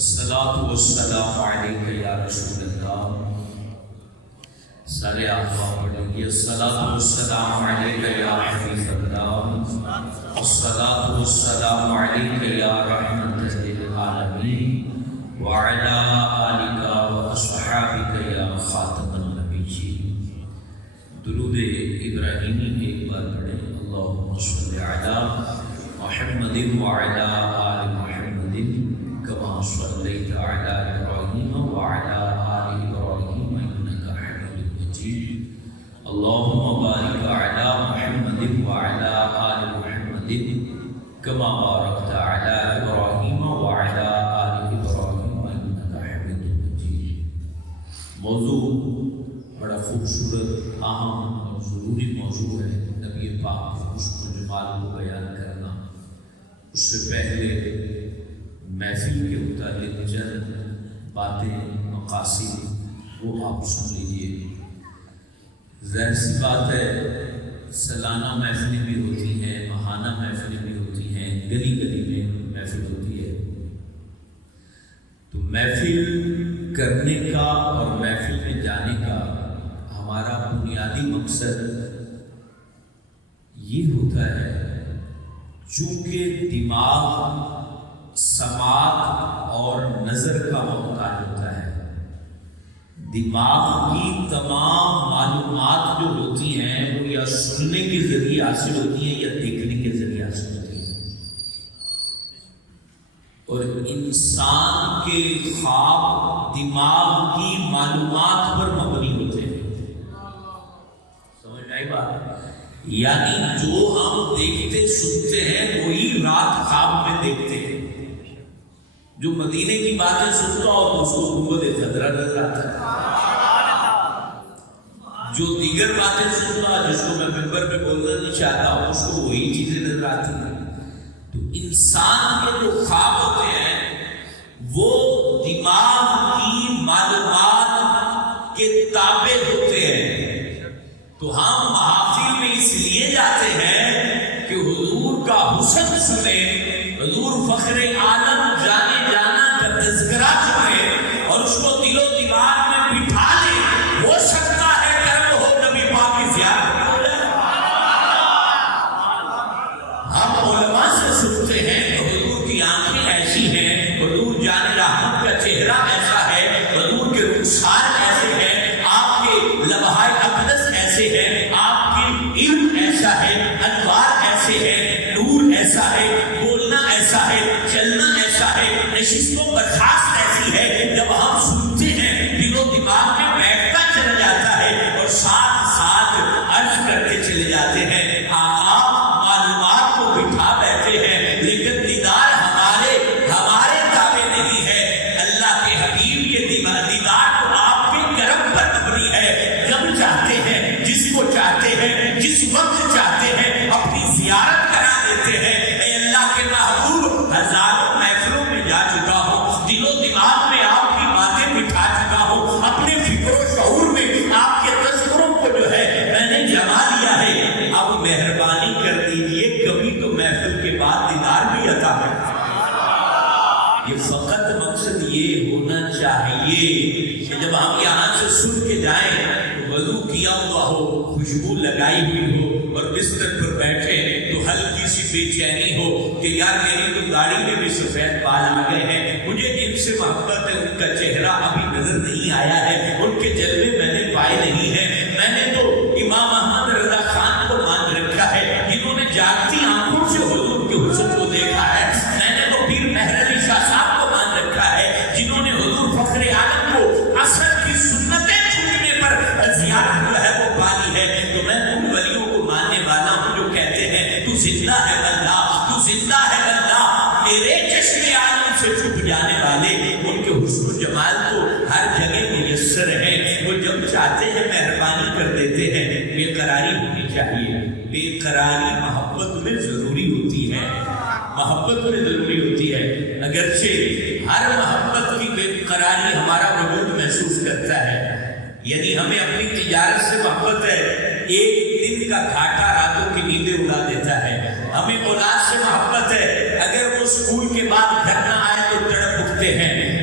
الصلاۃ والسلام علیک یا رسول اللہ. سارے آقا پڑھیں گے الصلاۃ والسلام علیک یا حبیب اللہ. الصلاۃ والسلام علیک یا رحمت للعالمین وعلی آلک واصحابک یا خاتم النبیین. درود ابراہیمی میں ایک بار پڑھیں. اللہم صل علی محمد وعلی آل محمد کما صلیت علی ابراہیم وعلی آل ابراہیم انک حمید مجید. اللہم بارک علی محمد وعلی آل محمد کما بارکت علی ابراہیم وعلی آل ابراہیم انک حمید مجید. موضوع بڑا خوبصورت، اہم اور ضروری موضوع ہے. نبی پاک کے حسن و جمال کو بیان کرنا. اس سے پہلے محفل کے متعلق چند باتیں، مقاصد وہ آپ سن لیجیے. ظاہر سی بات ہے سالانہ محفلیں بھی ہوتی ہیں، ماہانہ محفلیں بھی ہوتی ہیں، گلی گلی میں محفل ہوتی ہے. تو محفل کرنے کا اور محفل میں جانے کا ہمارا بنیادی مقصد یہ ہوتا ہے چونکہ دماغ سماعت اور نظر کا محتاج ہوتا ہے. دماغ کی تمام معلومات جو ہوتی ہیں وہ یا سننے کے ذریعے حاصل ہوتی ہیں یا دیکھنے کے ذریعے حاصل ہوتی ہیں. اور انسان کے خواب دماغ کی معلومات پر مبنی ہوتے ہیں. سمجھ میں آئی بات؟ یعنی جو ہم دیکھتے سنتے ہیں وہی رات خواب میں دیکھتے ہیں. جو مدینے کی باتیں سنتا اور اس کو گنبد خضرا نظر آتا ہے. جو دیگر باتیں سنتا جس کو میں ممبر پہ بولنا نہیں چاہتا اس کو وہی چیزیں نظر آتی ہیں. تو انسان کے جو خواب ہوتے ہیں وہ دماغ کی معلومات کے تابع ہوتے ہیں. تو ہم محافل میں اس لیے جاتے ہیں کہ حضور کا حسن سنیں، حضور فخر عالم جانے جانا کا تذکرہ سنیں اور اس کو دل و دماغ میں بٹھا لیں. ہو سکتا ہے کرم ہو نبی پاک کی زیارت ہو جائے. ہم علماء سے سنتے ہیں حضور کی آنکھیں ایسی ہیں، حضور جان رحمت کا چہرہ ایسا ہے، حضور کے رخسار ایسے ہیں، آپ کے لمحۂ اقدس ایسے ہیں، آپ کی علم ایسا ہے، انوار ایسے ہیں، نور ایسا ہے، بولنا ایسا ہے، چلنا ایسا ہے، نشست و برخاست ایسی ہے. جب ہم سنتے ہیں دل و دماغ میں بیٹھتا چلا جاتا ہے اور ساتھ ساتھ عرض کرتے چلے جاتے ہیں. آپ معلومات کو بٹھا بیٹھے ہیں لیکن دیدار ہمارے تابع نہیں ہے. اللہ کے حبیب کے دیدار تو آپ کے کرم پر مبنی ہے. جب چاہتے ہیں، جس کو چاہتے ہیں، جس وقت چاہتے ہیں اپنی زیارت کرا دیتے ہیں. اے اللہ کے محبوب، ہزاروں محفلوں میں جا چکا ہوں، دل و دماغ میں آپ کی باتیں بٹھا چکا ہوں، اپنے فکر و شعور میں آپ کے تذکروں کو جو ہے میں نے جما لیا ہے. اب مہربانی کر دیجئے کبھی تو محفل کے بعد دیدار بھی عطا ہے. یہ فقط مقصد یہ ہونا چاہیے کہ جب ہم یہاں سے سن کے جائیں تو وضو کیا ہوا ہو، خوشبو لگائی ہوئی ہو اور بستر پر بیٹھے تو ہلکی سی بے چینی ہو کہ یار میری تو داڑھی میں بھی سفید بال آ گئے ہیں، مجھے جن سے محبت ہے ان کا چہرہ ابھی نظر نہیں آیا ہے، ان کے جلوے میں نے پائے نہیں ہیں. میں نے تو امام احمد رضا خان کو مان رکھا ہے جنہوں نے جاگتی آنکھوں سے حضور کے حسن کو دیکھا ہے. میں نے تو پیر مہر علی شاہ صاحب کو مان رکھا ہے جنہوں نے حضور فخر عالم کو عصر کی سنتیں چھوٹنے پر زیارت جو ہے وہ پانی ہے. تو میں ان ولیوں کو ماننے والا ہوں جو کہتے ہیں تو زندہ ہے اللہ، تو زندہ ہے اللہ. میرے چشم عالم سے چھپ جانے والے ان کے حسن و جمال تو ہر جگہ میسر ہیں. وہ جب چاہتے ہیں مہربانی کر دیتے ہیں. بے قراری ہونی چاہیے. بے قراری محبت میں ضروری ہوتی ہے، محبت میں ضروری ہوتی ہے. اگرچہ ہر محبت کی بے قراری ہمارا وجود محسوس کرتا ہے. یعنی ہمیں اپنی تجارت سے محبت ہے، ایک دن کا گھاٹا راتوں کی نیندیں اڑا دیتا ہے. ہمیں اولاد سے محبت ہے، اگر وہ اسکول کے بعد گھر نہ آئے تو تڑپ اٹھتے ہیں.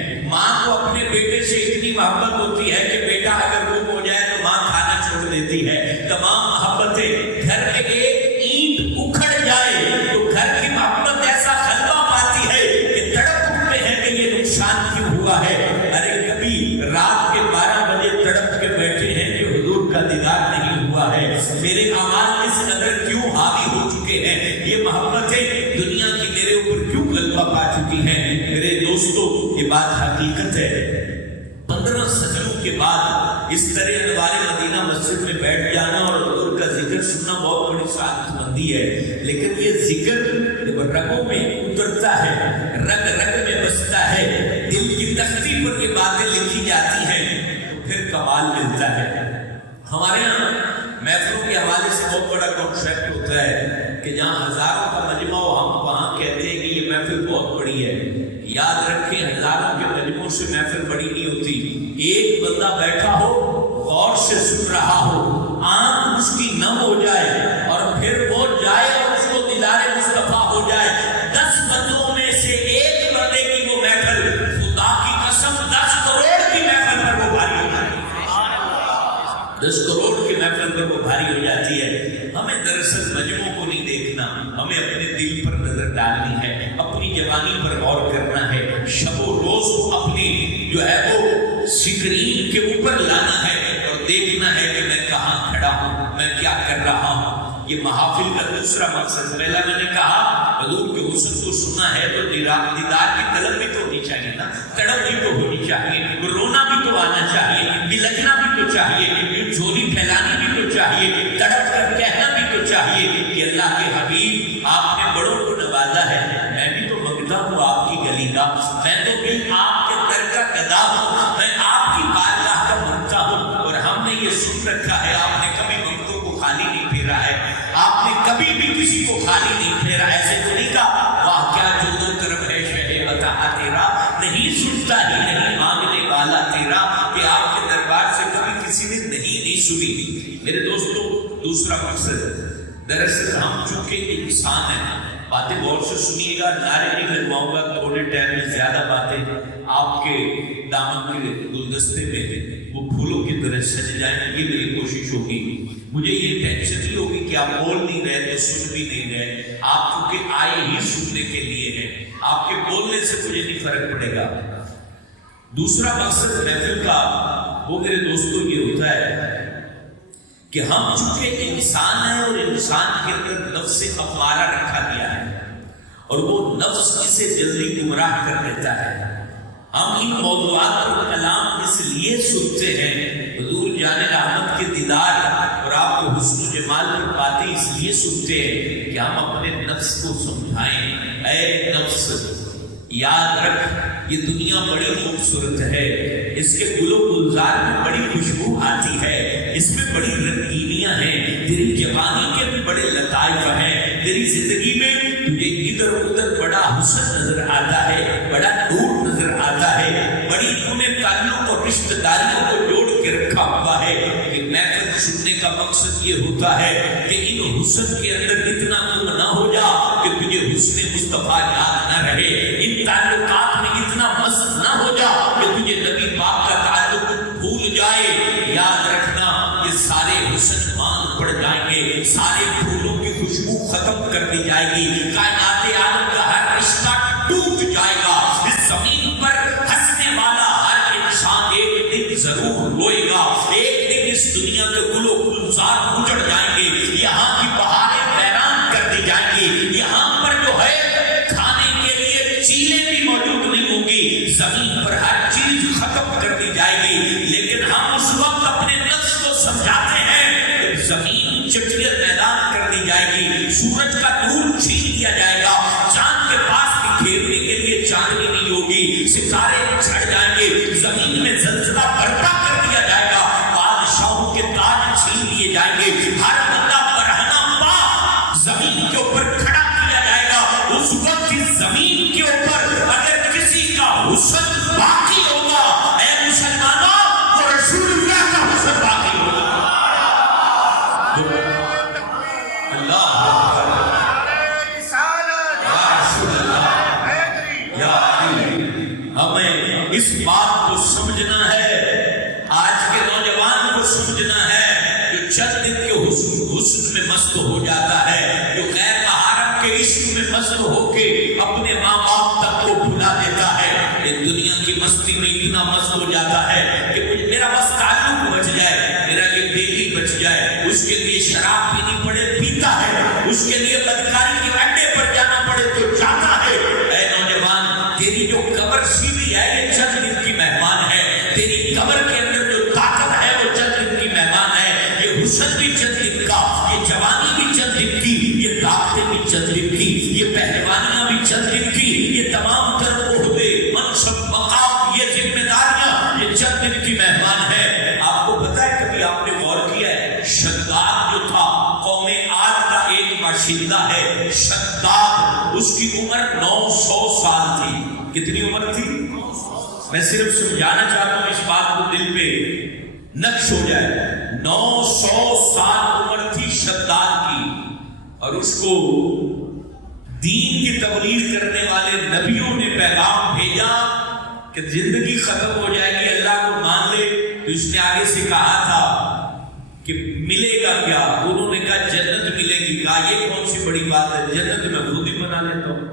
اعمال اس قدر کیوں حاوی ہو چکے ہیں، یہ محبتیں دنیا کی میرے اوپر کیوں غلبہ پا چکی ہیں؟ میرے دوستو یہ بات حقیقت ہے۔ 15 صدیوں کے بعد اس طرح انوار مدینہ مسجد میں بیٹھ جانا اور حضور کا ذکر سننا بہت بڑی سعادت مندی ہے، لیکن یہ ذکر رگوں میں اترتا ہے، رگ رگ میں بستا ہے، دل کی تختی پر یہ باتیں لکھی جاتی ہیں تو پھر کمال ملتا ہے۔ ہمارے یہاں محفلوں کے حوالے سے بہت بڑا کنسیپٹ ہوتا ہے کہ جہاں ہزاروں کا مجمع ہو ہم وہاں کہتے ہیں کہ یہ محفل بہت بڑی ہے۔ یاد رکھیں ہزاروں کے مجموعوں سے محفل بڑی نہیں ہوتی، ایک بندہ بیٹھا ہو غور سے سن رہا ہو، آنکھ اس کی نم ہو جائے اور پھر وہ جائے اور اس کو دیدار مصطفیٰ ہو جائے۔ 10 بندوں میں سے ایک بندے کی وہ محفل، خدا کی قسم 10 کروڑ کی محفل پر وہ بھاری ہو جاتی ہے، 10 کروڑ کی محفل پر وہ بھاری ہو جاتی ہے۔ ہمیں دراصل مجموعوں کو نہیں دیکھنا، ہمیں اپنے دل پر نظر ڈالنی ہے، اپنی جوانی پر غور کرنا ہے، شب و روز کو اپنی جو ہے وہ سکرین کے اوپر لانا ہے اور دیکھنا ہے کہ میں کہاں کھڑا ہوں، میں کیا کر رہا ہوں۔ یہ محافل کا دوسرا مقصد، پہلا میں نے کہا حضور کے حسن کو سننا ہے تو دیدار کی طلب بھی تو ہونی چاہیے نا، تڑپ بھی تو ہونی چاہیے، رونا بھی تو آنا چاہیے، بلکنا بھی تو چاہیے، جھولی پھیلانی بھی تو چاہیے، تڑپ کر کہنا بھی تو چاہیے کہ اللہ کے حبیب آپ نے بڑوں کو نوازا ہے، میں بھی تو منگتا ہوں آپ کی گلی کا، میں تو بھی آپ کے در کا گدا ہوں، میں آپ کی بارگاہ کا منگتا ہوں۔ اور ہم نے یہ سن رکھا ہے آپ نے کبھی منگتوں کو خالی نہیں پھیرا ہے، آپ نے کبھی بھی کسی کو خالی نہیں پھیرا، ایسے تو نہیں کہا واہ کیا جودو طرف ہے شہ بتا تیرا، نہیں سنتا ہی نہیں مانگنے والا تیرا، کہ آپ کے دربار سے کبھی کسی نے نہیں سنی۔ میرے دوستو دوسرا مقصد، دراصل ہم چونکہ انسان ہیں، باتیں غور سے سنیے گا، نعرے نہیں لگواؤں گا، تھوڑے ٹائم میں زیادہ باتیں آپ کے دامن کے گلدستے میں وہ پھولوں کی طرح سج جائیں، یہ میری کوشش ہوگی۔ مجھے یہ ٹینشن نہیں ہوگی کہ آپ بول نہیں رہے تو سن بھی نہیں رہے، آپ چونکہ آئے ہی سننے کے لیے ہیں، آپ کے بولنے سے مجھے نہیں فرق پڑے گا۔ دوسرا مقصد محفل کا وہ میرے دوستوں یہ ہوتا ہے کہ ہم چونکہ انسان ہیں اور انسان کے اندر نفس امارہ رکھا گیا ہے اور وہ نفس اسے جلدی گمراہ کر دیتا ہے۔ ہم ان موضوعات پر کلام اس لیے سنتے ہیں، حضور جان رحمت کے دیدار اور آپ کو حسن و جمال پر باتیں اس لیے سنتے ہیں کہ ہم اپنے نفس کو سمجھائیں۔ اے نفس یاد رکھ یہ دنیا بڑی خوبصورت ہے، اس کے گل و گلزار میں بڑی خوشبو آتی ہے، اس میں بڑی رنگینیاں ہیں، تیری جوانی کے بھی بڑے لطائف ہیں، تیری زندگی میں تجھے ادھر ادھر بڑا حسن نظر آتا ہے، بڑا نور نظر آتا ہے، بڑی انہیں تعلق اور رشتہ داریوں کو جوڑ کے رکھا ہوا ہے۔ کہ محفل سننے کا مقصد یہ ہوتا ہے کہ ان حسن کے اندر اتنا گم نہ ہو جا کہ تجھے حسن مصطفیٰ یاد نہ رہے، ان تعلقات میں اتنا مست نہ ہو جا کہ تجھے نبی پاک کا تعلق بھول جائے۔ یاد رکھنا یہ سارے حسن مانگ پڑ جائیں گے، سارے پھولوں کی خوشبو ختم کر دی جائے گی، کائنات عالم کا ہر رشتہ ٹوٹ جائے گا، اس زمین پر ہنسنے والا ہر انسان ایک دن ضرور روئے گا، ایک دن اس دنیا کے گل و گلزار اجڑ جائیں گے، یہاں کی بہاریں ویران کر دی جائیں گی، یہاں پر جو ہے کھانے کے لیے چیلیں بھی موجود نہیں ہوں گی، زمین پر ہر چیز ختم کر دی جائے گی۔ لیکن ہم اس وقت اپنے نفس کو سمجھاتے ہیں کہ زمین چٹیل میدان کر دی جائے گی، سورج کا نور چھین لیا جائے گا، چاند کے پاس گھیرنے کے لیے چاندنی نہیں ہوگی، ستارے چھڑ جائیں گے، زمین میں زلزلہ برپا کر دیا جائے گا، بادشاہوں کے تاج چھین لیے جائیں گے، ہر بندہ برہنہ پا زمین کے اوپر کھڑا کیا جائے گا۔ اس وقت اس زمین کے اوپر اگر کسی کا حسن باقی ہوگا، اے مسلمانوں، تو رسول اللہ کا حسن باقی ہوگا۔ اللہ ہمیں اس بات کو سمجھنا ہے، آج کے نوجوان کو سمجھنا ہے، جو چند دن کے حسن میں مست ہو جاتا ہے، جو غیر محرم کے عشق میں مست ہو کے اپنے ماں باپ تک کو بھلا دیتا ہے، یہ دنیا کی مستی میں اتنا مست ہو جاتا ہے کہ میرا بس تعلق بچ جائے، میرا یہ بیٹی بچ جائے، اس کے لیے شراب پینی پڑے اس کے لیے بدکاری کے اڈے پر جانا پڑے تو جاتا ہے۔ اے نوجوان، تیری جو قبر سیدھی ہے یہ چند دن کی مہمان ہے، تیری قبر کے اندر جو طاقت ہے وہ چند دن کی مہمان ہے، یہ حسن بھی چند دن کا، یہ جوانی بھی چند دن کی، یہ طاقتیں بھی چند دن کی، یہ پہلوانیاں بھی چند دن کی، یہ تمام تر عہدے، منصب، مقام، یہ ذمہ داریاں یہ چند دن کی مہمان ہے۔ آپ کو پتہ ہے کبھی آپ نے غور کیا ہے شداد جو تھا قوم عاد کا ایک باشندہ ہے، شداد، اس کی عمر 900 سال تھی۔ کتنی عمر تھی؟ میں صرف سمجھانا چاہتا ہوں اس بات کو دل پہ نقش ہو جائے۔ 900 سال عمر تھی شداد کی، اور اس کو دین کی تبلیغ کرنے والے نبیوں نے پیغام بھیجا کہ زندگی ختم ہو جائے گی، اللہ کو مان لے۔ تو اس نے آگے سے کہا تھا کہ ملے گا کیا؟ انہوں نے کہا جنت ملے گی۔ کہا یہ کون سی بڑی بات ہے، جنت میں خود ہی بنا لیتا ہوں۔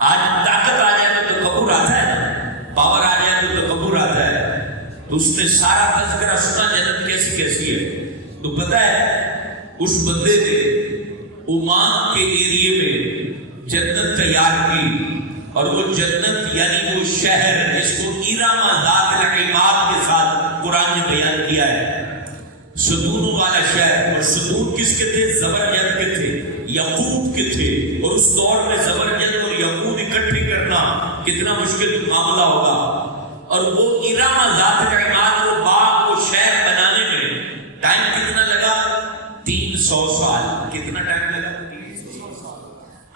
آج طاقت آ جائے تو تکبر آتا ہے نا، پاور آ جائے تو تکبر آتا ہے۔ تو اس نے سارا تذکرہ سنا جنت کیسی کیسی ہے۔ تو پتہ ہے اس بندے نے عمان کے ایریے میں جنت تیار کی، اور وہ جنت یعنی وہ شہر جس کو ایرامہ ذات العماد کے ساتھ قرآن نے بیان کیا ہے، ستونوں والا شہر۔ اور ستون کس کے تھے؟ زبرجد کے تھے، یاقوت کے تھے۔ اور اس دور میں زبرجد اور یاقوت اکٹھے کرنا کتنا مشکل معاملہ ہوگا۔ اور وہ ایرامہ ذات العماد، وہ باغ، وہ شہر بنانے میں ٹائم کتنا لگا؟ 300 سال۔ کتنا ٹائم لگا؟ 300 سال۔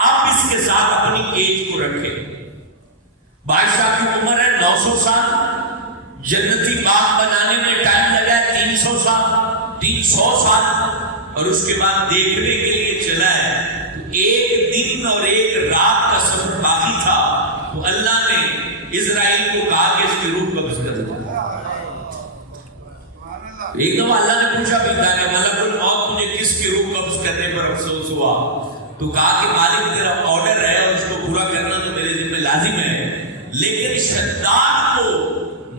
اب اس کے ساتھ اپنی ایج کو رکھے، بادشاہ کی عمر ہے 900 سال، جنتی باغ بنانے میں ٹائم لگا ہے 300 سال۔ 300 سال، اور اس کے بعد دیکھنے کے لیے چلا ہے تو ایک دن اور ایک رات کا سفر باقی تھا۔ تو اللہ نے اسرائیل کو کہا کہ اس کی روح قبض کر دو۔ ایک دم اللہ نے پوچھا بھی تھا کہ ملک الموت تجھے کس کی روح قبض کرنے پر افسوس ہوا؟ تو کہا کہ مالک تیرا آرڈر ہے اور اس کو پورا کرنا تو میرے ذمہ لازم ہے، لیکن شداد کو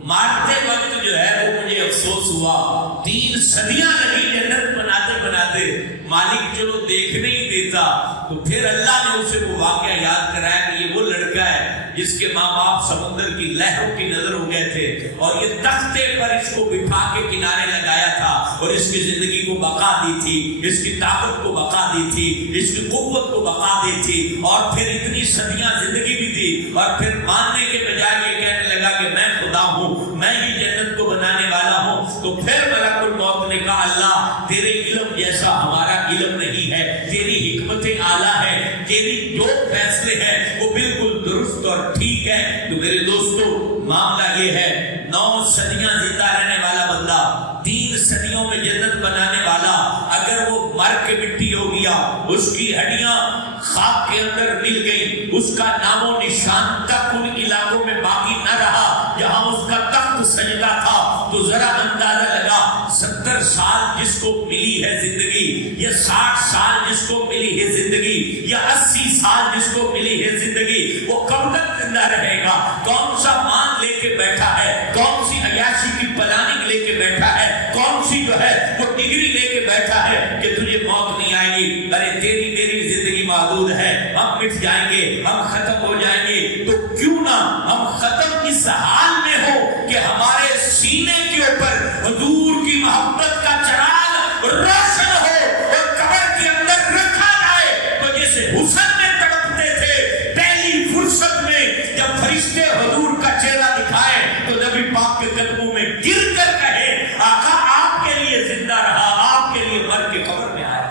مارتے وقت جو ہے وہ مجھے افسوس ہوا۔ 3 صدیاں لگی جنت بناتے بناتے، مالک چلو دیکھنے ہی دیتا۔ تو پھر اللہ نے اسے وہ واقعہ یاد کرایا کہ یہ وہ لڑکا ہے جس کے ماں باپ سمندر کی لہروں کی نظر ہو گئے تھے، اور یہ تختے پر اس کو بٹھا کے کنارے لگایا تھا، اور اس کی زندگی کو بقا دی تھی، اس کی طاقت کو بقا دی تھی، اس کی قوت کو بقا دی تھی، اور پھر اتنی صدیاں زندگی بھی دی۔ اور پھر ماننے کے بجائے یہ کہنے لگا کہ میں خدا ہوں، میں ہی جنت کو بنانے والا ہوں۔ تو پھر ملک الموت نے کہا اللہ تیرے علم جیسا ہمارا علم نہیں ہے، تیری حکمت اعلیٰ ہے، تیری جو فیصلے ہیں وہ بالکل درست اور ٹھیک ہے۔ تو میرے دوستو معاملہ یہ ہے، 9 صدیاں زندہ رہنے والا بندہ، 3 صدیوں میں جنت بنانے والا، اگر وہ مر کے مٹی ہو گیا، اس کی ہڈیاں خاک کے اندر مل گئی، اس کا نام و نشان تک ان علاقوں میں باقی نہ رہا جہاں اس کا تخت سجدہ تھا، تو ذرا اندازہ لگا 70 سال جس کو ملی ہے زندگی، یا 60 سال جس کو ملی ہے زندگی، یا 80 سال جس کو ملی ہے زندگی، وہ کب تک زندہ رہے گا؟ کون سا مان لے کے بیٹھا ہے، کون سی عیاشی کی پلاننگ لے کے بیٹھا ہے، کون سی جو ہے وہ ڈگری لے کے بیٹھا ہے کہ تجھے موت نہیں آئے گی؟ ارے تیری میری زندگی محدود ہے، ہم مٹ جائیں گے، ہم ختم ہو جائیں گے، تو کیوں نہ ہم ختم اس حال میں ہو کہ ہمارے سینے کے اوپر حضور کی محبت کا چراغ روشن ہو، اور قبر کے اندر رکھا جائے تو جیسے حسن میں تڑپتے تھے پہلی فرصت میں جب فرشتے حضور کا چہرہ دکھائے تو نبی پاک کے قدموں میں گر کر کہے آقا آپ کے لیے زندہ رہا، آپ کے لیے مر کے قبر میں آیا۔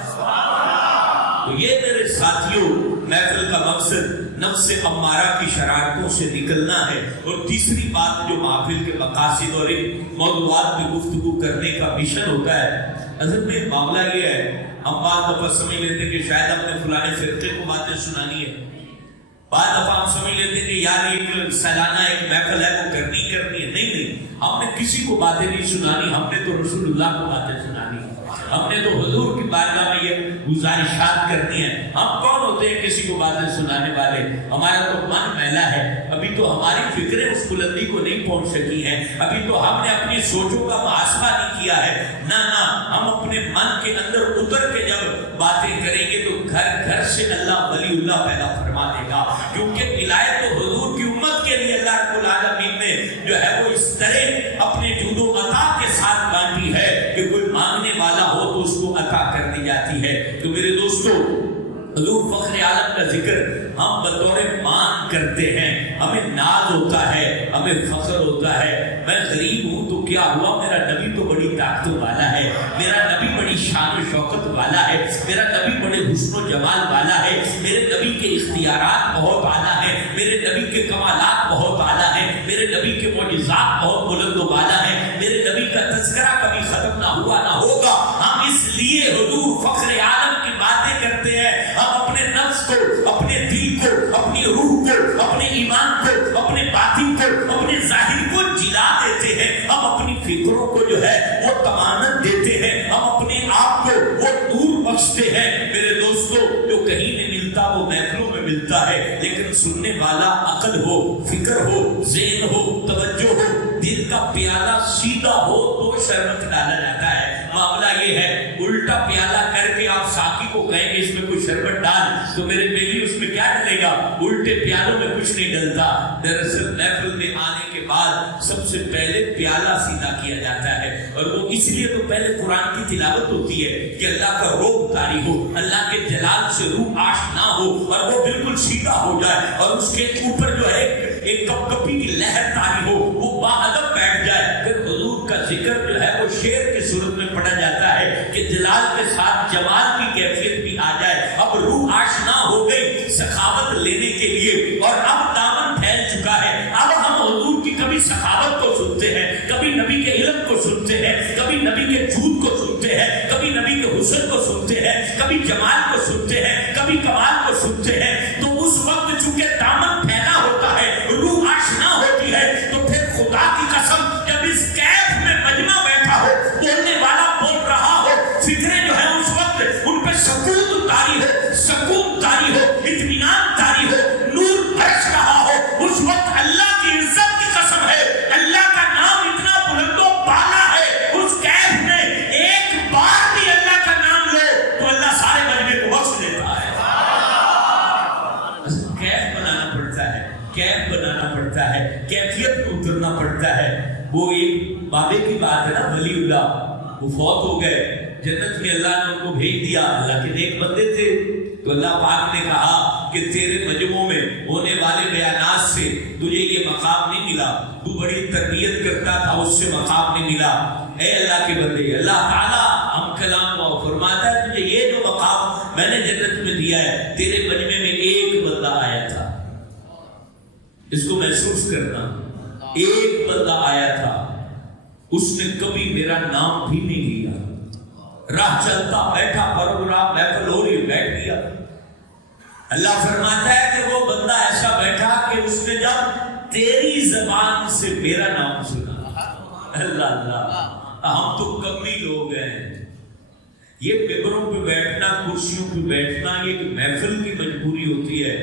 تو یہ میرے ساتھیوں محفل کا مقصد نفس امارہ کی شرارتوں سے نکلنا ہے۔ اور تیسری بات جو محفل کے مقاصد اور ان موضوعات پہ گفتگو کرنے کا مشن ہوتا ہے، اصل میں معاملہ یہ ہے، ہم بعض دفعہ سمجھ لیتے ہیں کہ شاید اپنے فلانے فرقے کو باتیں سنانی ہے، بعض دفعہ ہم سمجھ لیتے ہیں کہ یار ایک سالانہ ایک محفل ہے وہ کرنی ہے۔ نہیں، ہم نے کسی کو باتیں نہیں سنانی، ہم نے تو رسول اللہ کو باتیں سنانی ہے، ہم نے تو حضور کی بارگاہ میں یہ گزارشات کرنی ہے۔ ہم کون ہوتے ہیں کسی کو باتیں سنانے والے؟ ہمارا تو من میلا ہے، ابھی تو ہماری فکریں اس بلندی کو نہیں پہنچ سکی ہیں، ابھی تو ہم نے اپنی سوچوں کا محاسبہ نہیں کیا۔ کیا ہے. نہ ہم اپنے من کے اندر اتر کے جب باتیں کریں گے تو گھر گھر سے اللہ ولی اللہ پیدا فرما دے گا. کیونکہ ولایت تو حضور کی امت کے لیے اللہ رب العالمین نے جو ہے وہ اس طرح اپنے جود و عطا کے ساتھ بانٹی ہے کہ کوئی مانگنے والا ہو تو اس کو عطا کر دی جاتی ہے. تو میرے دوستو حضور فخر عالم کا ذکر ہم بطور مان کرتے ہیں, ہمیں ناز ہوتا ہے, ہمیں فخر ہوتا ہے. میں غریب ہوں تو کیا ہوا, میرا نبی تو بڑی طاقتوں والا ہے, میرا نبی بڑی شان و شوکت والا ہے, میرا نبی بڑے حسن و جمال والا ہے, میرے نبی کے اختیارات بہت اعلیٰ ہیں, میرے نبی کے کمالات بہت اعلیٰ ہیں, میرے نبی کے معجزات بہت بلند و بالا ہیں, میرے نبی کا تذکرہ کبھی ختم نہ ہوا نہ ہوگا. ہم اس لیے حضور فخر عالم کی باتیں کرتے ہیں. ہم اپنے نفس کو, اپنے دل کو, اپنی روح کو, اپنے ایمان کو, اپنے باطن کو, اپنے ظاہر کو جلا دیتے ہیں. ہم اپنی فکروں کو جو ہے وہ طمانت دیتے ہیں, ہم اپنے آپ کو وہ نور بخشتے ہیں. میرے دوستو جو کہیں نہیں ملتا وہ محفلوں میں ملتا ہے, لیکن سننے والا عقل ہو, فکر ہو, ذہن ہو, توجہ ہو, دل کا پیالہ سیدھا ہو تو شربت ڈالا جاتا ہے. معاملہ یہ ہے, الٹا پیالہ کر کے آپ ساقی کو کہیں گے اس میں کوئی شربت ڈال تو میرے بیلی اس میں کیا ڈلے گا, الٹے پیالوں میں کچھ نہیں ڈلتا. دراصل محفل میں آنے کے بعد سب سے پہلے پیالہ سیدھا کیا جاتا ہے, اور وہ اس لیے تو پہلے قرآن کی تلاوت ہوتی ہے کہ اللہ کا روح طاری ہو, اللہ کے جلال سے روح آشنا ہو اور وہ بالکل سیدھا ہو جائے, اور اس کے اوپر جو ہے ایک کپ کپی کی لہر طاری ہو, وہ باادب بیٹھ جائے. پھر حضور کا ذکر جو ہے وہ شعر کی صورت میں پڑھا جاتا ہے کہ جلال کے ساتھ جمال کی کیفیت بھی آ جائے. اب روح آشنا ہو گئی سخاوت لینے کے لیے, اور اب دامن پھیل چکا ہے. اب ہم حضور کی کبھی سخاوت کو سنتے ہیں, کبھی نبی کے علم کو سنتے ہیں, کبھی نبی کے جود کو سنتے ہیں, کبھی نبی کے حسن کو سنتے ہیں, کبھی جمال کو سنتے ہیں, کبھی کمال کو سنتے ہیں. تو اس وقت چونکہ دامن پھیلا ہوتا ہے, روح آشنا ہوتی ہے, تو پھر خدا کی قسم جب اس کیف میں مجمع بیٹھا ہو, بولنے والا بول رہا ہو, فکریں جو ہے اس وقت ان پہ سکون طاری ہو, سکون طاری ہو, اطمینان طاری ہو, نور برس رہا ہو, اس وقت اللہ کی عزت کی قسم ہے, اللہ کا نام اتنا بلند و بالا ہے, اس کیف میں ایک بار بھی اللہ کا نام لو تو اللہ سارے مجمع کو بخش دیتا ہے. کیف بنانا پڑتا ہے, کیف بنانا پڑتا ہے, کیفیت میں اترنا پڑتا ہے. وہ ایک بابے کی بات ہے نا, ولی اللہ وہ فوت ہو گئے, جنت میں اللہ نے ان کو بھیج دیا, اللہ کے نیک بندے تھے. تو اللہ پاک نے کہا کہ تیرے مجموعوں میں ہونے والے بیانات سے تجھے یہ مقام نہیں ملا, تو بڑی تربیت کرتا تھا اس سے مقام نہیں ملا. اے اللہ کے بندے, اللہ تعالیٰ ہم کلام کو فرماتا ہے تجھے یہ جو مقام میں نے جنت میں دیا ہے, تیرے مجمع میں ایک بندہ آیا تھا, اس کو محسوس کرنا, ایک بندہ آیا تھا, اس نے کبھی میرا نام بھی نہیں لیا, راہ چلتا بیٹھا, پروگرام محفل ہو رہی بیٹھ گیا. اللہ فرماتا ہے کہ وہ بندہ ایسا بیٹھا کہ اس نے جب تیری زبان سے میرا نام سنا. اللہ اللہ, ہم تو کمی لوگ ہیں. یہ ممبروں پہ بیٹھنا, کرسیوں پہ بیٹھنا, یہ ایک محفل کی مجبوری ہوتی ہے,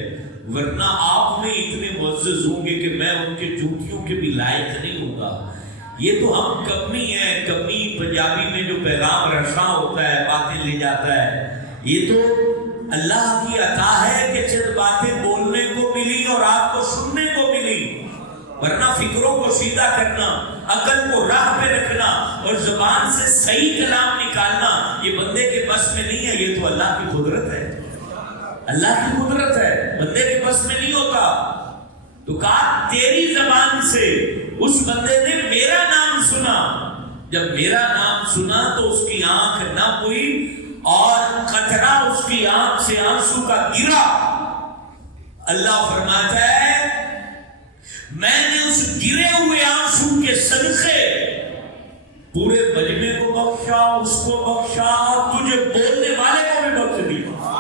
ورنہ آپ میں اتنے معزز ہوں گے کہ میں ان کے جوتیوں کے بھی لائق نہیں ہوں گا. یہ تو ہم کمی ہیں, کمی پنجابی میں جو پیغام رساں ہوتا ہے, باتیں لے جاتا ہے, یہ تو اللہ کی عطا ہے کہ چند باتیں بولنے کو ملی اور آپ کو سننے کو ملی, ورنہ فکروں کو سیدھا کرنا, عقل کو راہ پہ رکھنا اور زبان سے صحیح کلام نکالنا یہ بندے کے بس میں نہیں ہے. یہ تو اللہ کی قدرت ہے, اللہ کی قدرت ہے, بندے کے بس میں نہیں ہوتا. تو کہا تیری زبان سے اس بندے نے میرا نام سنا. جب میرا نام سنا تو اس کی آنکھ نہ ہوئی اور قطرہ اس کی آنکھ سے آنسو کا گرا. اللہ فرماتا ہے میں نے اس گرے ہوئے آنسو کے صدقے پورے مجمع کو بخشا, اس کو بخشا, اور تجھے بولنے والے کو بھی بخش دیا.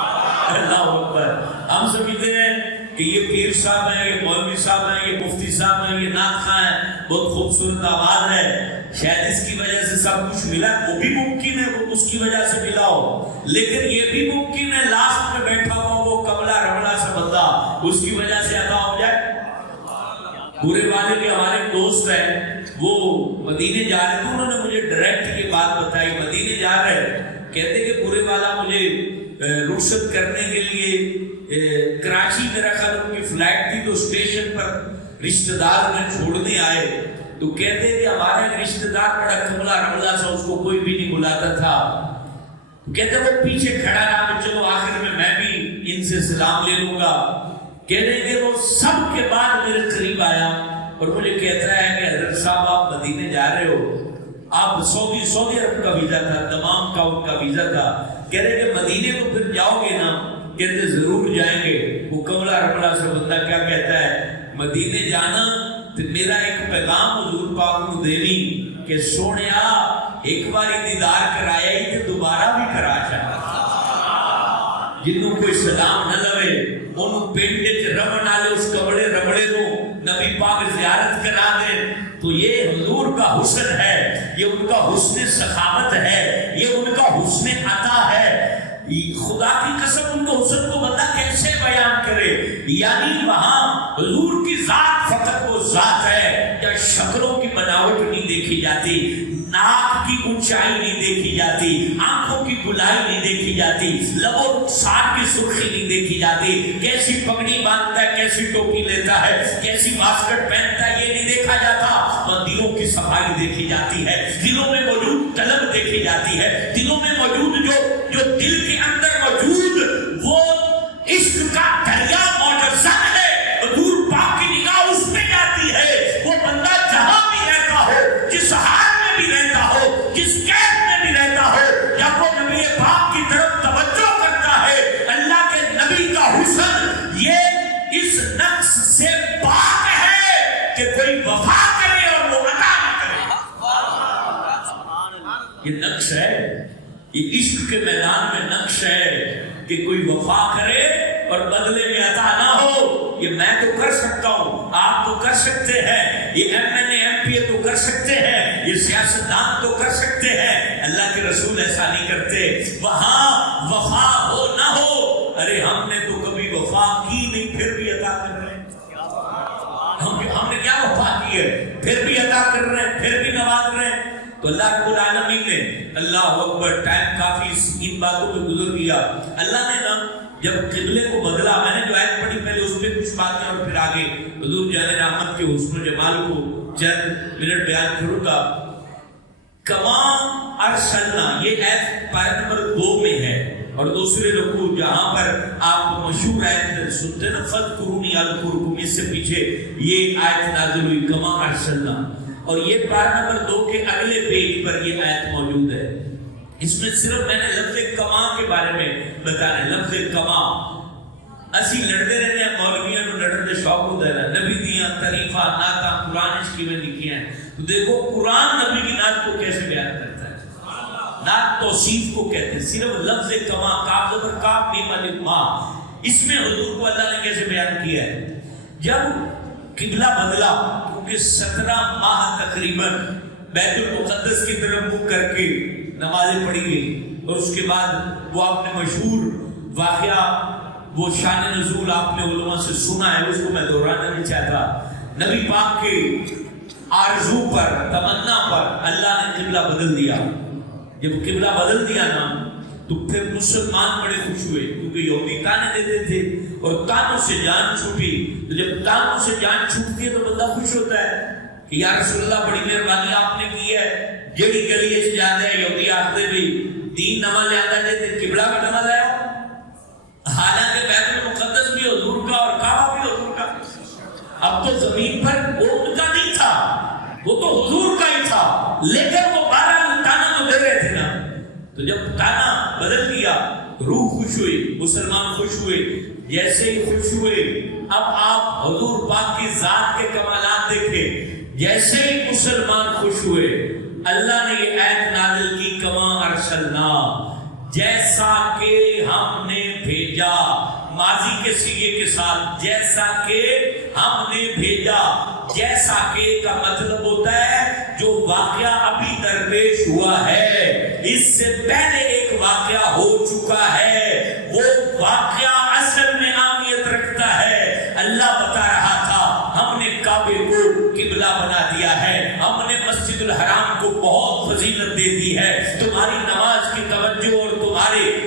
اللہ اکبر. ہم سمجھتے ہیں کہ یہ پیر صاحب ہیں, یہ مولوی صاحب ہیں, یہ مفتی صاحب ہیں, یہ نعت خواں ہیں, بہت خوبصورت آواز ہے, شاید اس کی وجہ سے سب کچھ ملا. وہ بھی ممکن ہے وہ اس کی وجہ سے ملا ہو, لیکن یہ بھی ممکن ہے لاسٹ میں بیٹھا ہوا وہ کملا رملا سا بندہ اس کی وجہ سے عطا ہو جائے. پورے والے کے ہمارے دوست ہیں, وہ مدینے جا رہے تھے، انہوں نے مجھے ڈائریکٹ یہ بات بتائی، مدینے جا رہے کہتے کہ پورے والا مجھے رخصت کرنے کے لیے کراچی میرا خیال ان کی فلائٹ تھی، تو اسٹیشن پر رشتہ دار انہیں چھوڑنے آئے، تو کہتے کہ ہمارا ایک رشتہ دار بڑا کملا رملا سا، اس کو کوئی بھی نہیں بلاتا تھا، کہتے وہ پیچھے کھڑا رہا، چلو آخر میں بھی ان سے سلام لے لوں گا۔ کہتے کہ وہ سب کے بعد میرے قریب آیا اور مجھے کہتا ہے کہ حضرت صاحب آپ مدینے جا رہے ہو، آپ سعودی عرب کا ویزا تھا، دمام کا ان کا ویزا تھا، کہہ رہے کہ مدینے کو پھر جاؤ گے نا؟ کہتے ضرور جائیں گے۔ وہ کملا رملا سے بندہ کیا کہتا ہے، مدینے جانا تو میرا ایک پیغام حضور پاک کو دینی کہ سونیا ایک بار دیدار کرایا ہی تو دوبارہ بھی کرا چاہتا، جنوں کوئی سلام نہ لوے انہوں پنڈ وچ رمن والے اس کمڑے رمڑے کو نبی پاک زیارت کرا دے، تو یہ حضور کا حسن ہے، یہ ان کا حسن سخاوت ہے، یہ ان کا حسن عطا ہے۔ خدا کی قسم ان کو حسن کو بندہ کیسے بیان کرے؟ یعنی وہاں حضور کی ذات فقط وہ ذات ہے، یا شکلوں کی بناوٹ نہیں دیکھی جاتی، ناک کی اونچائی نہیں دیکھی جاتی، آنکھوں کی گلائی نہیں دیکھی جاتی، لبوں سار کی سرخی نہیں دیکھی جاتی، کیسی پگڑی باندھتا ہے، کیسی ٹوپی لیتا ہے، کیسی باسکٹ پہنتا ہے، یہ نہیں دیکھا جاتا، اور دلوں کی صفائی دیکھی جاتی ہے، دلوں میں موجود طلب دیکھی جاتی ہے، دلوں میں موجود جو دل کے اندر موجود وہ عشق کا دریا موجزن ہے، حضور پاک کی نگاہ اس میں جاتی ہے۔ وہ بندہ جہاں بھی رہتا ہو، جس حال میں بھی رہتا ہو، جس قید میں بھی رہتا ہو، جب وہ نبی پاک کی طرف توجہ کرتا ہے، اللہ کے نبی کا حسن یہ اس نقص سے پاک ہے کہ کوئی وفا کرے اور وہ عطا نہ کرے۔ یہ نقص ہے، یہ عشق کے میدان میں نقش ہے کہ کوئی وفا کرے اور بدلے میں عطا نہ ہو۔ یہ میں تو کر سکتا ہوں، آپ تو کر سکتے ہیں، یہ ایم تو کر سکتے ہیں، یہ سیاستدان تو کر سکتے ہیں، اللہ کے رسول ایسا نہیں کرتے۔ وہاں وفا ہو نہ ہو، ارے ہم نے تو کبھی وفا کی نہیں پھر بھی عطا کر رہے ہیں، ہم نے کیا وفا کی ہے، پھر بھی عطا کر رہے ہیں، پھر بھی نواز رہے ہیں۔ تو اللہ رب العالمین نے، اللہ اکبر، ٹائم کافی ان باتوں میں گزر گیا، اللہ نے نا جب قبلے کو بدلا، میں نے جو آیت پڑھی پہلے اس پہ کچھ باتیں اور پھر آگے حضور جان رحمت کے حسن و جمال کو چند منٹ بیان کروں گا۔ کما ارسلنا، یہ آیت پارہ نمبر 2 میں ہے، اور دوسرے رکوع جہاں پر آپ مشہور آیت سنتے ہیں نا، فَاذْكُرُونِی أَذْكُرْكُمْ، اس سے پیچھے یہ آیت نازل ہوئی کما ارسلنا، اور یہ پارہ نمبر 2 کے اگلے پیج پر یہ آیت موجود ہے۔ اس میں صرف میں نے لفظ کما کے بارے میں بتانا ہے، لفظ کما اسی لڑتے رہنے ہیں، مولویاں نو لڑن دے شوق ہوتا ہے، نبی دیاں تعریفاں نعتاں قرآن اس کی میں لکھی ہیں، تو دیکھو قرآن نبی کی نعت کو کیسے بیان کرتا ہے، نعت توصیف کو کہتے ہیں، صرف لفظ کما، کاف زبر کاف میم الف ما، اس میں حضور کو اللہ نے کیسے بیان کیا ہے۔ جب قبلہ بدلا، کیونکہ 17 ماہ تقریباً بیت المقدس کی طرف منہ کر کے نمازیں پڑھی گئی، اور اس کے بعد وہ آپ نے مشہور واقعہ، وہ شان نزول آپ نے علماء سے سنا ہے، اس کو میں دہرانا نہیں چاہتا۔ نبی پاک کے آرزو پر، تمنا پر اللہ نے قبلہ بدل دیا۔ جب قبلہ بدل دیا نا تو پھر مسلمان بڑے خوش ہوئے، کیونکہ یہودی تانے دیتے تھے اور تانوں سے جان چھوٹی، تو جب تانوں سے جان چھوٹتی ہے تو بندہ خوش ہوتا ہے کہ یا رسول اللہ بڑی مہربانی آپ نے کی ہے، جڑی گلی سے جاتے ہیں یہودی آختے بھی دین نواں لے آتا ہے، قبلہ بھی نواں لایا، حالانکہ بیت المقدس بھی حضور کا اور کعبہ بھی حضور کا۔ اب تو زمین پر وہ ان کا نہیں تھا، وہ تو حضور کا ہی تھا، لیکن وہ 12 تانا تو دے رہے تھے نا، تو جب تانا بدل دیا روح خوش ہوئی، مسلمان خوش ہوئے۔ جیسے ہی خوش ہوئے، اب آپ حضور پاک کی ذات کے کمالات دیکھیں، جیسے ہی مسلمان خوش ہوئے اللہ نے یہ آیت نازل کی کما ارسلنا، جیسا کہ ہم نے بھیجا، ماضی کے صیغے کے ساتھ، جیسا کہ ہم نے بھیجا۔ جیسا کہ کا مطلب ہوتا ہے جو واقعہ ابھی درپیش ہوا ہے، اس سے پہلے ایک واقعہ ہو چکا ہے، وہ واقعہ اصل میں اہمیت رکھتا ہے۔ اللہ بتا رہا تھا ہم نے کعبے کو قبلہ بنا دیا ہے، ہم نے مسجد الحرام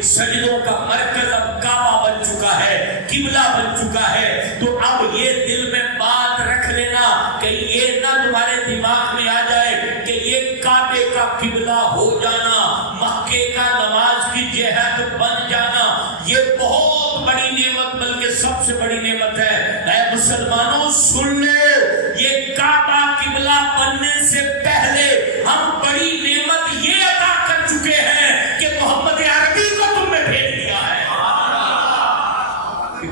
سجدوں کا مرکز اب کعبہ بن چکا ہے، قبلہ بن چکا ہے، تو اب یہ دل میں بات رکھ لینا کہ یہ نہ تمہارے دماغ میں آ جائے کہ یہ کعبے کا قبلہ ہو جانا، مکے کا نماز کی جہت بن جانا، یہ بہت بڑی نعمت، بلکہ سب سے بڑی نعمت ہے۔ اے مسلمانوں سن لے، یہ کعبہ قبلہ بننے سے پہلے ہم بڑی نعمت یہ عطا کر چکے ہیں کہ محمد عربی کو تم نے بھیج دیا ہے۔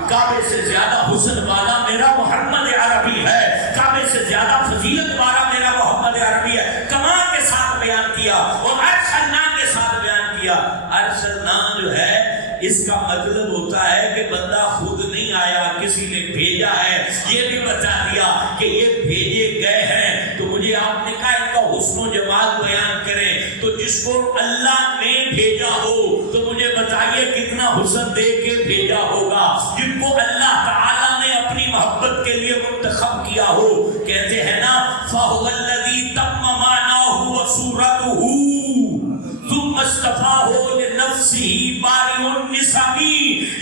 کعبے سے زیادہ حسن والا میرا محمد عربی ہے، کعبے سے زیادہ فضیلت والا میرا محمد عربی ہے۔ کمال کے ساتھ بیان کیا اور ارسلنا کے ساتھ بیان کیا۔ ارسلنا جو ہے اس کا مطلب ہوتا ہے کہ بندہ خود نہیں آیا، کسی نے بھیجا ہے۔ یہ بھی بتا دیا کہ یہ بھیجے گئے ہیں، تو مجھے آپ نے کہا ان کا حسن و جمال بیان کریں، تو جس کو اللہ نے بھیجا ہو تو مجھے بتائیے کتنا حسن دے کے بھیجا ہوگا۔ جن کو اللہ تعالیٰ نے اپنی محبت کے لیے منتخب کیا ہو، کہتے ہیں نا فَهُوَ الَّذِي تَمَّ مَعْنَاهُ وَصُورَتُهُ ثُمَّ اصْطَفَاهُ لِنَفْسِهِ بَارِئُ النِّسَمِ۔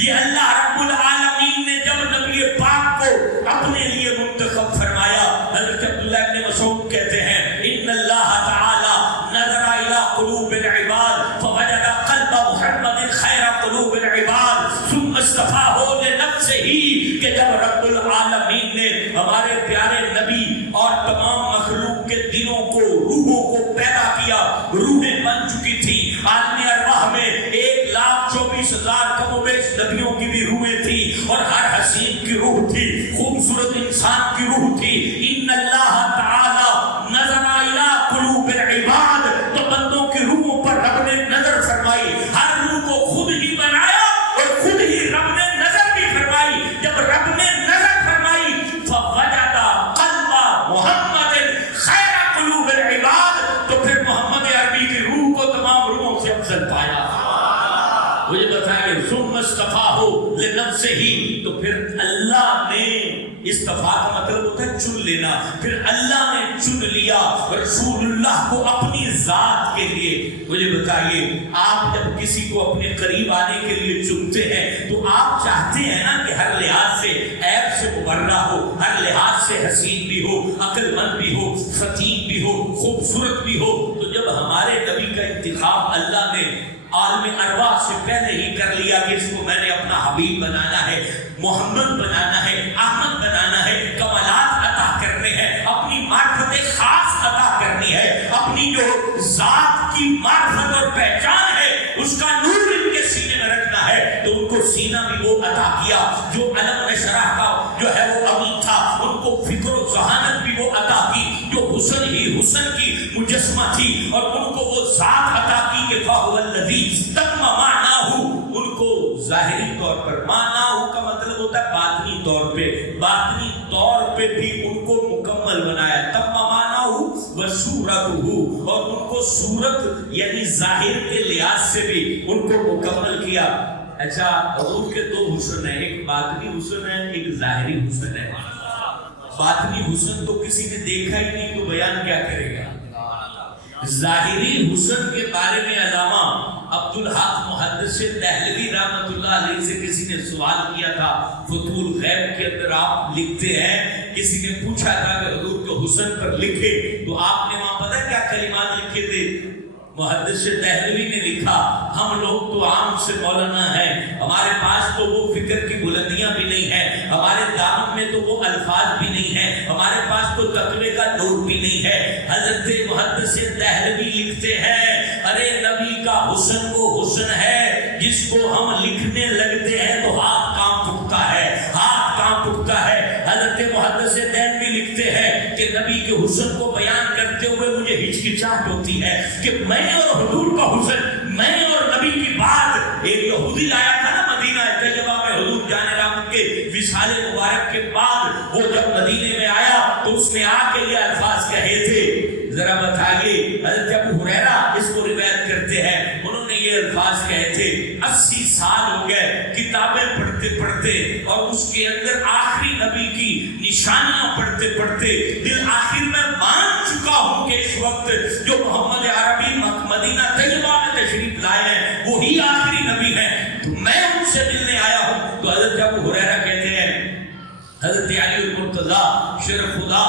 یہ اللہ رب العالمین نے جب نبی پاک کو اپنے لیے منتخب فرمایا، حضرت عبداللہ ابن مسعود کہتے ہیں ان اللہ تعالی نظر الى قلوب العباد فوجد قلب محمد خیر قلوب العباد ثم اصطفاه لنفسه، کہ جب رب العالمین نے ہمارے پیارے نبی اور تمام مخلوق کے دلوں کو، روحوں کو پیدا کیا، روحیں بن چکی تھی عالم ارواح میں 1,24,000 کم و بیش نبیوں کی بھی روحیں تھی، اور ہر حسین کی روح تھی، خوبصورت انسان کی روح تھی۔ ان اللہ تعالی نظر الی قلوب العباد، تو بندوں کی روحوں پر رب نے نظر فرمائی، ہر روح کو خود ہی بنایا اور خود ہی رب نے نظر بھی فرمائی۔ جب رب نے نظر فرمائی فوجد قلب محمد خیر قلوب العباد، تو پھر محمد عربی کی روح کو تمام روحوں سے افضل پایا۔ مجھے بتائیے ثم اصطفاہ لنفسہ، تو پھر اللہ نے، استفاء کا مطلب ہوتا ہے چن لینا، پھر اللہ نے چن لیا رسول اللہ کو اپنی ذات کے لیے۔ مجھے بتائیے آپ جب کسی کو اپنے قریب آنے کے لیے چنتے ہیں تو آپ چاہتے ہیں نا کہ ہر لحاظ سے عیب سے مبرہ ہو، ہر لحاظ سے حسین بھی ہو، عقل مند بھی ہو، فتیم بھی ہو، خوبصورت بھی ہو۔ تو جب ہمارے نبی کا انتخاب اللہ نے عالم ارواح سے پہلے ہی کر لیا کہ اس کو میں نے اپنا حبیب بنانا ہے، محمد بنانا ہے، احمد بنانا ہے، کمالات عطا کرنے ہیں، اپنی معرفت خاص عطا کرنی ہے، اپنی جو ذات کی معرفت اور پہچان ہے اس کا نور ان کے سینے میں رکھنا ہے، تو ان کو سینہ بھی وہ عطا کیا جو علم نشرح کا جو ہے وہ امین تھا، ان کو فکر و ذہانت بھی وہ عطا کی جو حسن ہی حسن کی مجسمہ تھی، اور ان کو وہ ذات عطا کی کہ فَهُوَ الَّذِي تَمَّ مَعْنَاهُ، ان کو ظاہری طور پر، معناہو کا مطلب ہوتا ہے باطنی طور پہ، باطنی طور پہ بھی ان کو مکمل بنایا، تَمَّ مَعْنَاهُ وَصُورَتُهُ، اور ان کو صورت یعنی ظاہر کے لحاظ سے بھی ان کو مکمل کیا۔ اچھا حضور کے دو حسن ہیں، ایک باطنی حسن ہے، ایک ظاہری حسن ہے۔ باطنی حسن تو کسی نے دیکھا ہی نہیں تو بیان کیا کرے گا۔ ظاہری حسن کے بارے میں علامہ عبدالحق محدث دہلوی رحمۃ اللہ علیہ سے کسی نے سوال کیا تھا، فتح الغیب کے اندر آپ لکھتے ہیں، کسی نے پوچھا تھا کہ حضور کے حسن پر لکھے، تو آپ نے وہاں پتہ کیا کلمات لکھے تھے؟ محدث دہلوی نے لکھا ہم لوگ تو عام سے مولانا ہیں، ہمارے پاس تو وہ فکر کی بلندیاں بھی نہیں ہیں، ہمارے دامن میں تو وہ الفاظ بھی نہیں ہیں، ہمارے پاس تو تقوی کا نور بھی نہیں ہے۔ حضرت محدث دہلوی لکھتے ہیں ارے نبی کا حسن وہ حسن ہے جس کو ہم لکھنے لگتے ہیں تو ہاتھ کانپ اٹھتا ہے، ہاتھ کانپ اٹھتا ہے۔ حضرت محدث دہلوی لکھتے ہیں کہ نبی کے حسن کو بیان کرتے ہوئے مجھے ہچکچاہٹ ہوتی ہے کہ میں اور حضور کا حسن، میں اور نبی کی بات۔ ایک یہودی آیا تھا نا مدینہ طیبہ میں حضور جان رحمت کے وصال مبارک کے بعد، وہ جب مدینے میں آیا تو اس نے آ کے یہ الفاظ کہے تھے، ذرا بتائیے۔ حضرت ابو ہریرہ اس کو روایت کرتے ہیں، انہوں نے یہ الفاظ کہے تھے 80 سال ہو گئے کتابیں پڑھتے پڑھتے اور اس کے اندر آخری نبی کی نشانیاں پڑھتے پڑھتے دل آخر میں مان چکا ہوں کہ اس وقت جو محمد عربی مدینہ طیبہ میں تشریف لائے ہیں وہی آخری نبی ہے۔ شیر خدا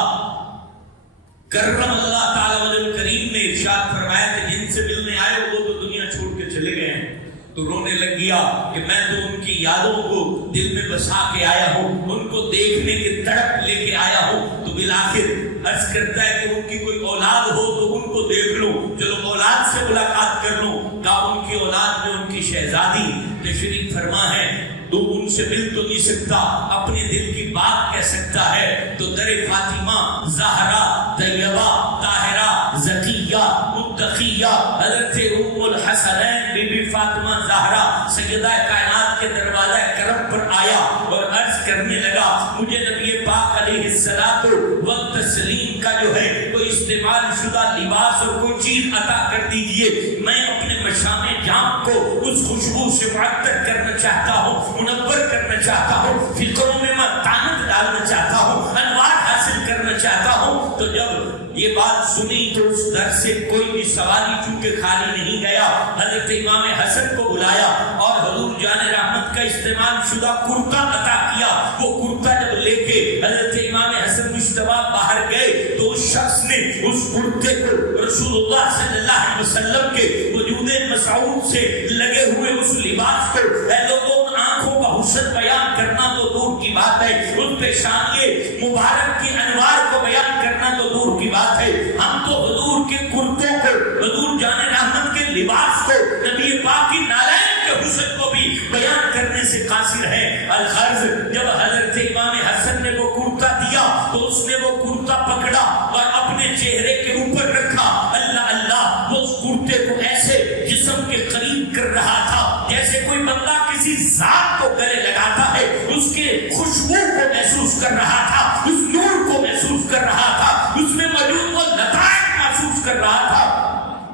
کرم اللہ تعالی وجل کریم نے ارشاد فرمایا کہ جن سے ملنے آئے وہ تو دنیا چھوڑ کے چلے گئے ہیں، تو رونے لگ گیا کہ میں تو ان کی یادوں کو دل میں بسا کے آیا ہوں، ان کو دیکھنے کی تڑپ لے کے آیا ہوں۔ تو بالآخر عرض کرتا ہے کہ ان کی کوئی اولاد ہو تو ان کو دیکھ لوں، چلو اولاد سے ملاقات کر لوں۔ کہا ان کی اولاد میں ان کی شہزادی تشریف فرما ہے، تو ان سے مل تو نہیں سکتا، اپنے دل کی بات کہہ سکتا ہے۔ تو در فاطمہ زہرا طیبہ طاہرہ زکیہ متقیہ حضرت ام الحسنین بی بی فاطمہ زہرا سیدہ کائنات کے دروازہ کرم پر آیا اور عرض کرنے لگا مجھے نبی پاک علیہ الصلوۃ والتسلیم کا جو ہے کوئی استعمال شدہ لباس اور کوئی چیز عطا کر دیجئے، میں اپنے مشام جام کو اس خوشبو سے معطر کرنا چاہتا ہوں، منور کرنا چاہتا ہوں، فکروں میں میں طعنت ڈالنا چاہتا ہوں، انوار حاصل کرنا چاہتا ہوں۔ تو جب یہ بات سنی تو اس در سے کوئی بھی سواری چونکہ خالی نہیں گیا، حضرت امام حسن کو بلایا اور حضور جان رحمت کا استعمال شدہ کرتا عطا کیا۔ وہ کرتا جب لے کے حضرت امام حسن مشتبہ باہر گئے تو اس شخص نے اس کرتے کو رسول اللہ صلی اللہ علیہ وسلم کے وجود مسعود سے لگے ہوئے اس لباس کو، اے لوگوں آنکھوں کا حسن بیان کرنا تو دور کی بات ہے، اس پیشانی مبارک کی انوار کو بیان کرنا تو دور کی بات ہے، ہم تو حضور کے کرتوں کو، حضور جان رحمت کے لباس کو، نبی پاک کی نالین کے حسن کو بھی بیان کرنے سے قاصر ہے۔ الغرض جب حضرت امام حسن نے وہ کرتا دیا تو اس نے وہ کرتا پکڑا اور اپنے چہرے کے اوپر رکھا۔ اللہ اللہ، وہ اس کرتے کو ایسے جسم کے قریب کر رہا تھا جیسے کوئی بندہ کسی ذات کو گلے لگاتا ہے، اس کے خوشبو کو محسوس کر رہا تھا، اس نور کو محسوس کر رہا تھا، اس میں موجود وہ لطائف محسوس کر رہا تھا،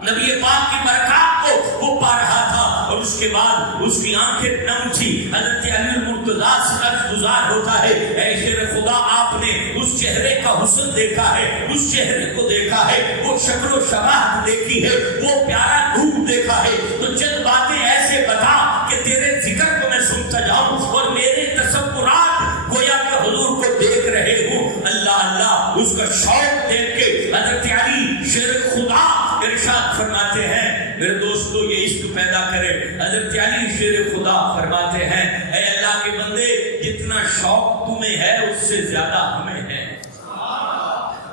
نبی پاک کی برکات کو وہ پا رہا تھا۔ اور اس کے بعد اس کی آنکھیں نم تھی، حضرت علی المرتضیٰ سے عرض گزار ہوتا ہے اے شیر خدا آپ نے اس چہرے کا حسن دیکھا ہے، اس چہرے کو دیکھا ہے، وہ شکل و شباہت دیکھی ہے، وہ پیارا نور دیکھا ہے، تو چند باتیں ایسے بتا کہ تیرے ذکر کو میں سنتا جاؤں اور میرے تصورات گویا کہ حضور کو دیکھ رہے ہوں۔ اللہ اللہ، اس کا شوق دیکھ کے حضرت علی شیر خدا ارشاد فرماتے ہیں، میرے دوستو یہ عشق پیدا کرے۔ حضرت علی شیر خدا فرماتے ہیں اے اللہ کے بندے، جتنا شوق تمہیں ہے اس سے زیادہ ہمیں ہے،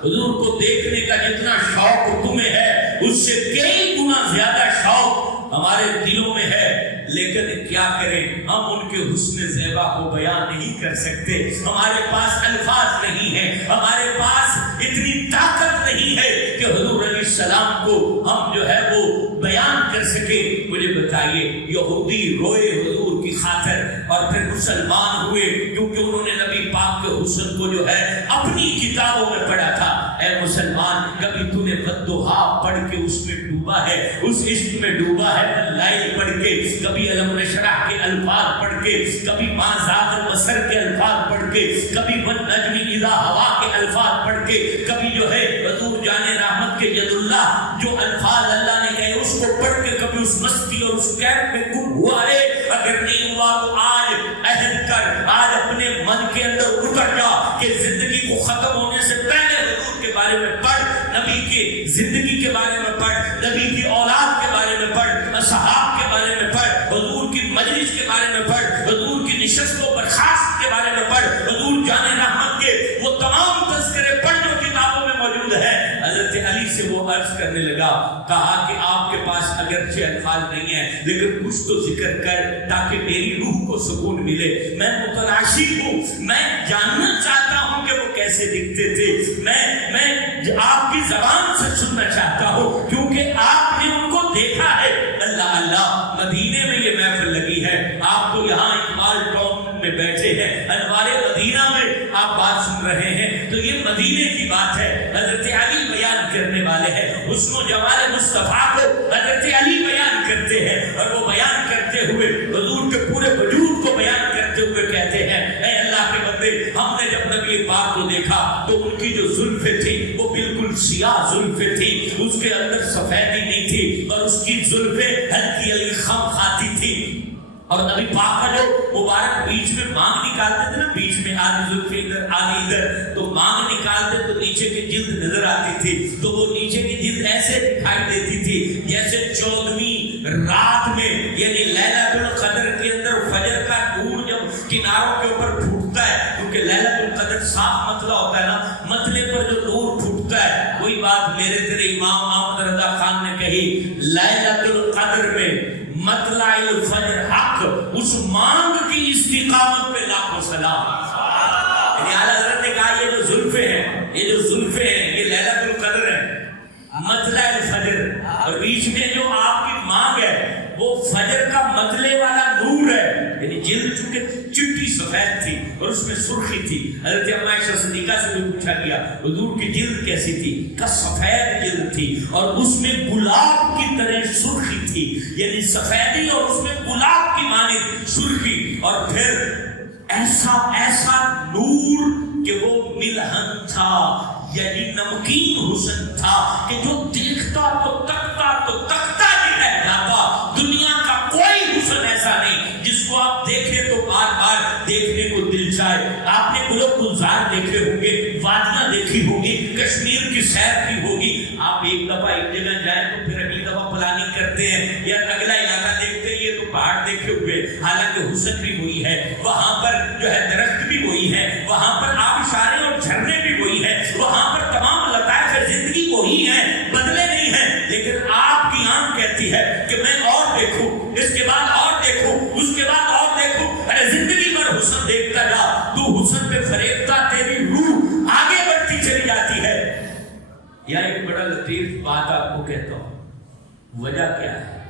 حضور کو دیکھنے کا جتنا شوق تمہیں ہے اس سے کئی گنا زیادہ شوق ہمارے دلوں میں ہے، لیکن کیا کریں، ہم ان کے حسن زیبا کو بیان نہیں کر سکتے، ہمارے پاس الفاظ نہیں ہیں، ہمارے پاس اتنی طاقت نہیں ہے کہ حضور علیہ السلام کو ہم جو ہے وہ بیان کر سکے۔ مجھے بتائیے، یہودی روئے حضور کی خاطر اور پھر مسلمان ہوئے کیونکہ انہوں نے نبی پاک کے حسن کو جو ہے اپنی کتابوں میں پڑھا تھا۔ اے مسلمان، کبھی تو نے والضحیٰ پڑھ کے اس میں ڈوبا ہے، اس عشق میں ڈوبا ہے، واللیل پڑھ کے، کبھی علم نشرح کے الفاظ پڑھ کے، کبھی ما زاغ البصر کے الفاظ پڑھ کے، کبھی والنجم اذا ہوا کے الفاظ پڑھ کے، کبھی جو ہے حضور جان رحمت کے ید اللہ جو الفاظ اللہ نے کہے اس کو پڑھ کے، کبھی اس مستی اور اس کیف میں گم ہوا ہے۔ اگر نہیں ہوا تو آج عہد کر، آج اپنے من کے اندر اتر جا کہ زندگی کو ختم ہونے سے پہلے حضور کے بارے میں پڑھ، نبی کی زندگی کے بارے میں پڑھ، نبی کی اولاد کے بارے میں پڑھ، اصحاب کے بارے میں پڑھ، حضور کی مجلس کے بارے میں پڑھ، حضور کی نشست و برخاست کے بارے میں پڑھ، حضور جان رحمت کے وہ تمام تذکرے پڑھ جو کتابوں میں موجود ہے۔ حضرت علی سے وہ عرض کرنے لگا، کہا کہ آپ کے پاس اگرچہ الفاظ نہیں ہیں لیکن کچھ تو ذکر کر تاکہ میری روح کو سکون ملے، میں متلاشی ہوں، میں جاننا چاہتا ہوں کہ وہ کیسے دکھتے تھے، میں آپ کی زبان سے سننا چاہتا ہوں کیونکہ آپ نے ان کو دیکھا ہے۔ اللہ اللہ، مدینے میں یہ محفل لگی ہے، آپ تو یہاں اقبال ٹاؤن میں بیٹھے ہیں، انوار مدینہ میں آپ بات سن رہے ہیں، تو یہ مدینے کی بات ہے، حضرت علی بیان کرنے والے ہیں، حسن و جمال مصطفیٰ کو حضرت علی بیان کرتے ہیں، اور وہ بیان کرتے ہوئے حضور کے پورے وجود کو بیان کرتے ہوئے کہتے ہیں اے اللہ کے بندے، ہم نے جب نبی پاک کو دیکھا تو ان کی جو زلفیں تھیں وہ بالکل سیاہ زلفیں تھیں، اس کے اندر سفیدی نہیں تھی، اور اس کی زلفیں ہلکی ہلکی خم کھاتی تھی، اور نبی پاک کا جو مبارک بیچ میں مانگ نکالتے تھے نا، بیچ میں آدھی زلف ادھر آدھی ادھر، تو مانگ نکالتے تو نیچے کی جلد نظر آتی تھی، تو وہ نیچے کی جلد ایسے دکھائی دیتی تھی جیسے 14ویں رات میں، یعنی لیلۃ القدر کے اندر فجر کا نور جب کناروں کے اوپر پھوٹتا ہے، کیونکہ لیلۃ القدر صاف مطلع ہوتا ہے نا، مطلع پر جو نور پھوٹتا ہے، وہی بات میرے تیرے امام احمد رضا خان نے کہی، لیلۃ القدر میں مطلع الفجر حق، اس مانگ کی استقامت پہ لاکھوں سلام۔ یعنی اعلیٰ حضرت نے کہا یہ جو زلفیں ہیں، یہ جو زلفیں ہیں، یہ لیلۃ القدر ہے، مطلع الفجر، اور بیچ میں جو آپ کی مانگ ہے وہ فجر کا مطلع والا نور ہے۔ یعنی جلد چونکہ چٹی سفید تھی اور اس میں سرخی تھی، حضرت اما عائشہ صدیقہ سے بھی پوچھا گیا حضور کی جلد کیسی تھی؟ کہ سفید جلد تھی اور اس میں گلاب کی طرح سرخی تھی، یعنی سفیدی اور اس میں گلاب کی مانند سرخی، اور پھر ایسا ایسا نور کہ وہ ملہن تھا، یعنی نمکین حسن تھا کہ جو دیکھتا تو تکتا ہی رہ جاتا۔ دنیا کا کوئی حسن ایسا نہیں جس کو آپ دیکھیں تو بار بار دیکھنے کو دل چاہے۔ آپ نے گلوب گلزار دیکھے ہوں گے، وادیاں دیکھی ہوگی، کشمیر کی سیر کی ہوگی، آپ ایک دفعہ ایک جگہ جائیں تو پھر اگلی دفعہ پلاننگ کرتے ہیں یا اگلا علاقہ دیکھتے ہیں، یہ تو پہاڑ دیکھے ہوئے، حالانکہ حسن بھی وہی ہے، وہاں پر جو ہے درخت بھی وہی ہے، وہاں پر آبشاریں اور جھرنے بھی وہی ہے، وہاں پر تمام لطائف زندگی وہی ہیں، بدلے نہیں ہیں، لیکن آپ کی آنکھ کہتی ہے کہ میں اور دیکھوں، اس کے بعد اور دیکھوں، اس کے بعد اور دیکھوں۔ ارے زندگی بھر حسن دیکھتا جا، تو حسن پہ فریبتا تیری روح آگے بڑھتی چلی جاتی ہے۔ یا ایک بڑا لطیف بات آپ کو کہتا ہوں، وجہ کیا ہے؟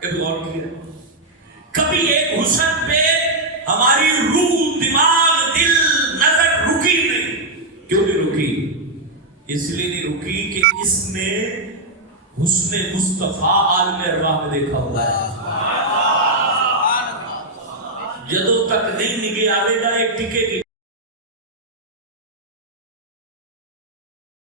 ایک غور کیا، کبھی ایک حسن پہ ہماری روح، دماغ، دل، نظر رکی نہیں۔ کیوں نہیں رکی؟ اس لیے نہیں رکی کہ اس نے حسن مصطفیٰ عالم ارواح میں دیکھا ہوا ہے۔ جدوں تک نہیں نگے آوے گا ایک ٹکے گی